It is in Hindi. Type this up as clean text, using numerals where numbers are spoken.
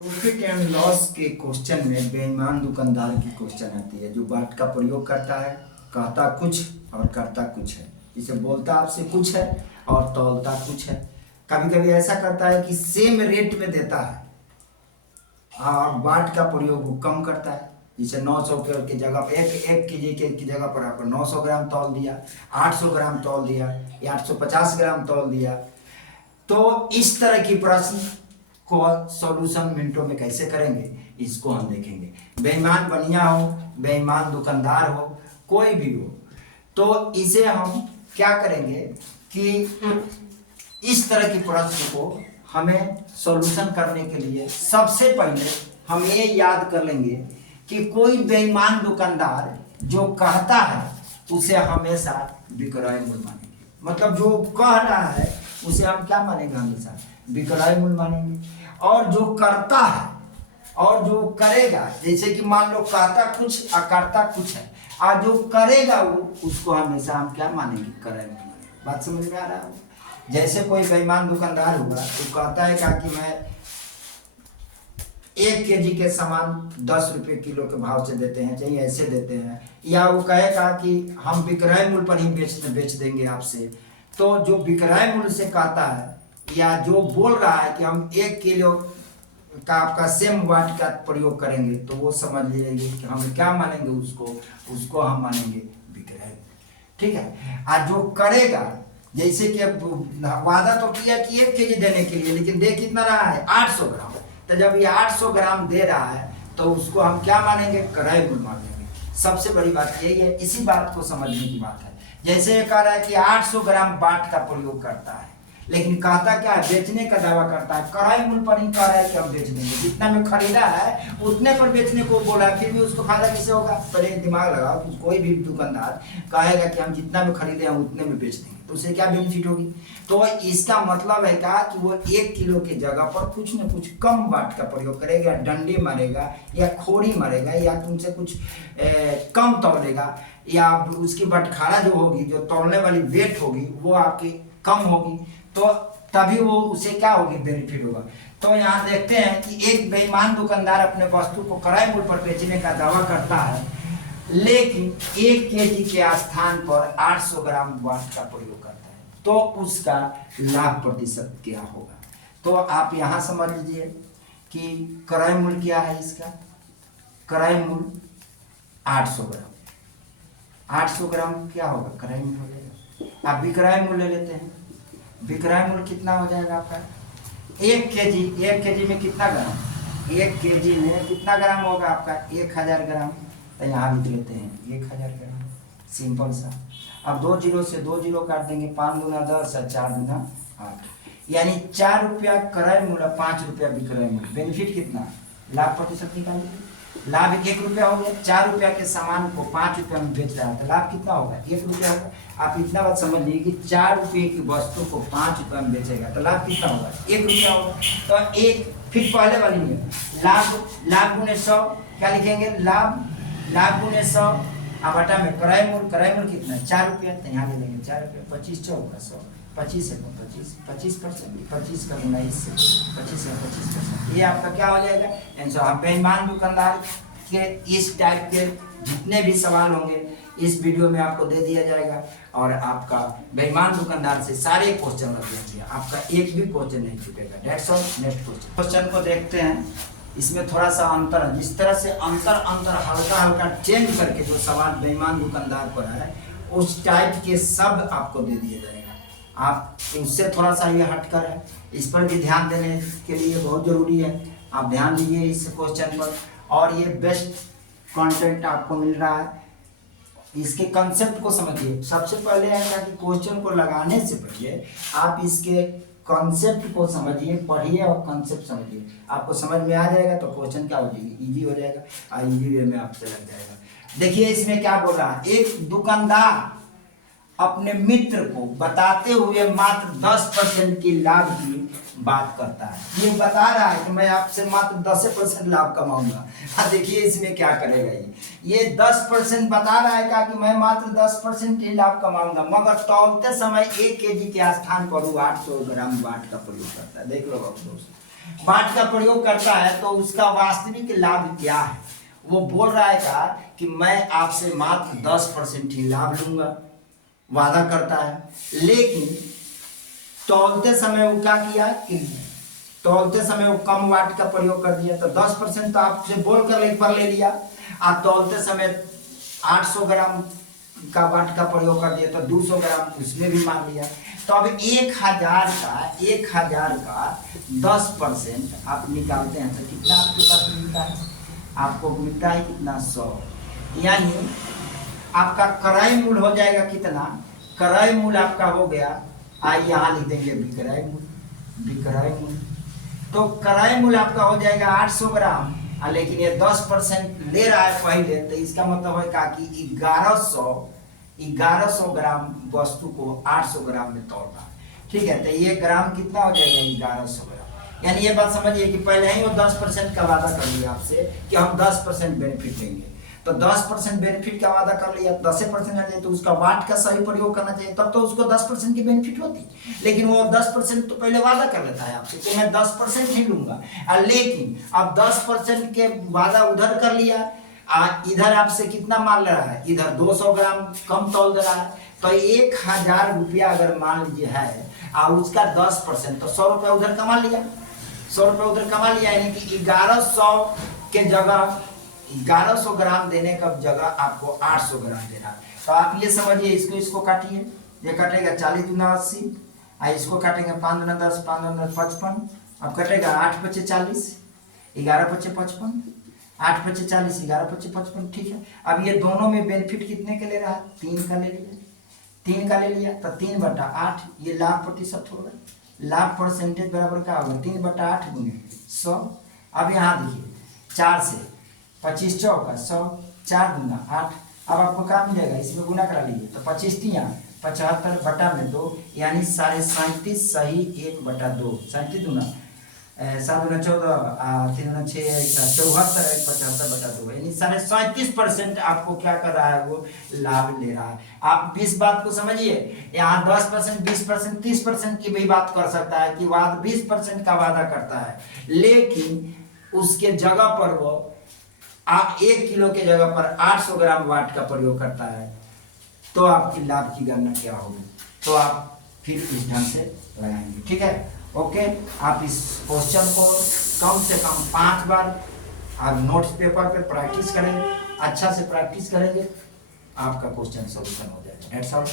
प्रॉफिट एंड लॉस के क्वेश्चन में बेईमान दुकानदार की क्वेश्चन आती है जो बाट का प्रयोग करता है, कहता कुछ और करता कुछ है। इसे बोलता आपसे कुछ है और तौलता कुछ है। कभी कभी ऐसा करता है कि सेम रेट में देता है और बाट का प्रयोग वो कम करता है। जैसे 900 की जगह पर एक केजी की जगह पर आपको 900 ग्राम तौल दिया, 800 ग्राम तौल दिया या 850 ग्राम तौल दिया। तो इस तरह की प्रश्न को सॉल्यूशन मिनटों में कैसे करेंगे इसको हम देखेंगे। बेईमान बनिया हो, बेईमान दुकानदार हो, कोई भी हो, तो इसे हम क्या करेंगे कि इस तरह की प्रश्न को हमें सॉल्यूशन करने के लिए सबसे पहले हम ये याद कर लेंगे कि कोई बेईमान दुकानदार जो कहता है उसे हमेशा विक्रय मूल्य मानेंगे। मतलब जो कह रहा है उसे हम क्या मानेंगे, हमेशा विक्रय मूल्य मानेंगे। और जो करता है और जो करेगा, जैसे कि मान लो कहता कुछ और करता कुछ है, और जो करेगा वो उसको हमेशा हम क्या मानेंगे, क्रय मूल्य मानेंगे। बात समझ में आ रहा है? जैसे कोई बेईमान दुकानदार हुआ तो कहता है क्या कि मैं 1 केजी के सामान 10 रुपये किलो के भाव से देते हैं, चाहिए ऐसे देते हैं, या वो कहेगा कि हम विक्रय मूल्य पर ही बेच देंगे आपसे। तो जो विक्रय मूल्य से कहता है या जो बोल रहा है कि हम 1 किलो का आपका सेम वाट का प्रयोग करेंगे, तो वो समझ लीजिए कि हम क्या मानेंगे, उसको हम मानेंगे विक्रय। ठीक है। और जो करेगा, जैसे कि वादा तो किया कि 1 केजी देने के लिए, लेकिन दे कितना रहा है, 800 ग्राम। तो जब ये 800 ग्राम दे रहा है तो उसको हम क्या मानेंगे, क्रय मूल्य मानेंगे। सबसे बड़ी बात यही है, इसी बात को समझने की बात है। जैसे ये कह रहा है कि 800 ग्राम बाट का प्रयोग करता है, लेकिन कहता क्या है, बेचने का दावा करता है, क्रय मूल्य पर ही कह रहा है कि हम बेच देंगे। जितना में खरीदा है उतने पर बेचने को बोला है, फिर भी उसको फायदा किसे होगा। पहले दिमाग लगाओ कि कोई भी दुकानदार कहेगा कि हम जितना में खरीदे हैं उतने में बेच देंगे, तो उसे क्या बेनिफिट होगी। तो इसका मतलब है क्या कि वो 1 किलो की जगह पर कुछ न कुछ कम बाट का प्रयोग करेगा, डंडे मारेगा या खोरी मारेगा या तुमसे कुछ कम तौलेगा, या उसकी बटखारा जो होगी, जो तौलने वाली वेट होगी, वो आपकी कम होगी, तो तभी वो उसे क्या होगी, बेनिफिट होगा। तो यहाँ देखते हैं कि एक बेईमान दुकानदार अपने वस्तु को क्रय मूल्य पर बेचने का दावा करता है, लेकिन 1 केजी के स्थान पर 800 ग्राम बाट का प्रयोग करता है, तो उसका लाभ प्रतिशत क्या होगा। तो आप यहाँ समझ लीजिए कि क्रय मूल्य क्या है इसका, क्रय मूल्य 800 ग्राम। 800 ग्राम क्या होगा, क्रय मूल्य हो जाएगा। आप विक्रय मूल्य लेते हैं, विक्रय मूल्य कितना हो जाएगा आपका, 1 केजी में कितना ग्राम, 1 केजी में कितना ग्राम होगा आपका, 1000 ग्राम। तो यहाँ लिख लेते हैं 1000 ग्राम, सिंपल सा। अब 2 जीरो से 2 जीरो काट देंगे, 5 दूना 10 और 4 दूना 8, यानी 4 रुपया क्रय मूल्य, 5 रुपया विक्रय मूल्य। बेनिफिट कितना, लाभ प्रतिशत निकालिए। लाभ 1 रुपया हो गया। 4 रुपया के सामान को 5 रुपया में बेच रहा है, तो लाभ कितना होगा, 1 रुपया होगा। आप इतना बात समझ लीजिए कि 4 रुपये की वस्तु को 5 रुपया में बेचेगा, तो लाभ कितना होगा, 1 रुपया होगा। तो एक फिर पहले वाली में लाभ गुने 100 क्या लिखेंगे, लाभ गुने 100 अब बटा में क्रय मूल्य कितना है, 4 रुपया। तो यहाँ ले लेंगे 4 रुपया, 25 चौका 100, 25 है 25%, 25 का गुना इससे 25 है 25%, ये आपका क्या हो जाएगा आंसर। आप बेईमान दुकानदार के इस टाइप के जितने भी सवाल होंगे इस वीडियो में आपको दे दिया जाएगा, और आपका बेईमान दुकानदार से सारे क्वेश्चन रख लेंगे, आपका एक भी क्वेश्चन नहीं छूटेगा। That's all. नेक्स्ट क्वेश्चन को देखते हैं। इसमें थोड़ा सा अंतर है, जिस तरह से अंतर हल्का चेंज करके जो सवाल बेईमान दुकानदार पर है उस टाइप के सब आपको दे दिया जाएगा। आप उससे थोड़ा सा ये हटकर है, इस पर भी ध्यान देने के लिए बहुत जरूरी है। आप ध्यान दीजिए इस क्वेश्चन पर, और ये बेस्ट कंटेंट आपको मिल रहा है। इसके कंसेप्ट को समझिए। सबसे पहले है कि क्वेश्चन को लगाने से पहले आप इसके कॉन्सेप्ट को समझिए, पढ़िए और कॉन्सेप्ट समझिए। आपको समझ में आ जाएगा तो क्वेश्चन क्या हो जाएगी, इजी हो जाएगा, और इजी वे में आपसे लग जाएगा। देखिए इसमें क्या बोल रहा है, एक दुकानदार अपने मित्र को बताते हुए मात्र 10% की लाभ की बात करता है। ये बता रहा है कि मैं आपसे मात्र 10% लाभ कमाऊंगा। हाँ देखिए इसमें क्या करेगा, ये 10% बता रहा है कि मैं मात्र 10% ही लाभ कमाऊंगा, मगर तौलते समय 1 केजी के स्थान पर वो 800 ग्राम बाट का प्रयोग करता है। देख लो आप दोस्त, वाट का प्रयोग करता है तो उसका वास्तविक लाभ क्या है? वो बोल रहा है कि मैं आपसे मात्र 10% ही लाभ लूंगा, वादा करता है। लेकिन तौलते समय वो क्या किया कि तौलते समय वो कम वाट का प्रयोग कर दिया, तो 10% तो आपसे बोल कर एक बार ले लिया, आप तौलते समय 800 ग्राम का वाट का प्रयोग कर दिया तो 200 ग्राम उसमें भी मान लिया। तो अब 1000 का 10% आप निकालते हैं तो कितना आपके पास मिलता है? आपको मिलता है कितना? 100। यानी आपका क्रय मूल्य हो जाएगा कितना? क्रय मूल्य आपका हो गया, आइए यहाँ लिख देंगे विक्रय मूल्य। विक्रय मूल्य तो क्रय मूल्य आपका हो जाएगा 800 ग्राम, लेकिन ये 10% ले रहा है पहले, तो इसका मतलब है कि 1100 ग्राम वस्तु को 800 ग्राम में तोड़ना। ठीक है, तो ये ग्राम कितना हो जाएगा? 1100 ग्राम। यानी ये बात समझिए कि पहले ही वो 10% का वादा कर लिया आपसे कि हम 10% बेनिफिट देंगे, तो 10% बेनिफिट का वादा कर लिया, 10% आ जाए तो उसका वाट का सही प्रयोग करना चाहिए, तब तो उसको 10% की बेनिफिट होती। लेकिन वो 10% तो पहले वादा कर लेता है आपसे कि मैं 10% ही लूंगा, लेकिन अब 10% के वादा उधर कर लिया, इधर आपसे कितना माल ले रहा है? इधर 200 ग्राम कम तौल दे रहा है, तो 1000 रुपया अगर मान लीजिए है और उसका 10% तो 100 रुपया उधर कमा लिया, 100 रुपया उधर कमा लिया। यानी कि 1100 के जगह 1100 ग्राम देने का जगह आपको 800 ग्राम देना। तो आप ये समझिए, इसको काटिए, ये कटेगा 40 दूना 80, इसको काटेंगे 5 दूना 10, 5 दूना 55, अब कटेगा 8 पचे 40, 11 पचे 55, 8 पचे 40, 11 पचे 55। ठीक है, अब ये दोनों में बेनिफिट कितने के ले रहा है? 3 का ले लिया, 3 का ले लिया तो 3/8, ये लाभ प्रतिशत होगा। लाभ परसेंटेज बराबर क्या होगा? 3/8 गुने 100। अब यहाँ देखिए 4 से 25 चौका 100, 4 दूना 8। अब आपको क्या मिल जाएगा? इसमें गुना करा लीजिए तो 25 तिया 75/2, यानी 37.5 सही 1/2। 37 दूना 7 दूना 14, 3 दूना 6, 74, 75/2, यानी 37.5% आपको क्या कर रहा है? वो लाभ ले रहा है। आप इस बात को समझिए, यहाँ 10%, 20%, 30% की भी बात कर सकता है कि 20% का वादा करता है, लेकिन उसके जगह पर वो आप 1 किलो के जगह पर 800 ग्राम वाट का प्रयोग करता है, तो आपकी लाभ की गणना क्या होगी? तो आप फिर इस ढंग से लगाएंगे। ठीक है, ओके। आप इस क्वेश्चन को कम से कम 5 बार आप नोट्स पेपर पे प्रैक्टिस करेंगे, अच्छा से प्रैक्टिस करेंगे, आपका क्वेश्चन सोल्यूशन हो जाएगा। That's all.